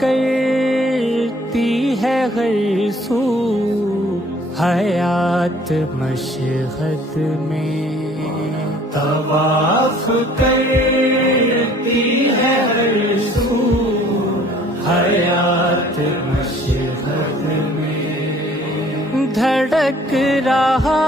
کرتی ہے ہر سو حیات مشہد میں، طواف کرتی ہے ہر سو حیات مشہد میں، دھڑک رہا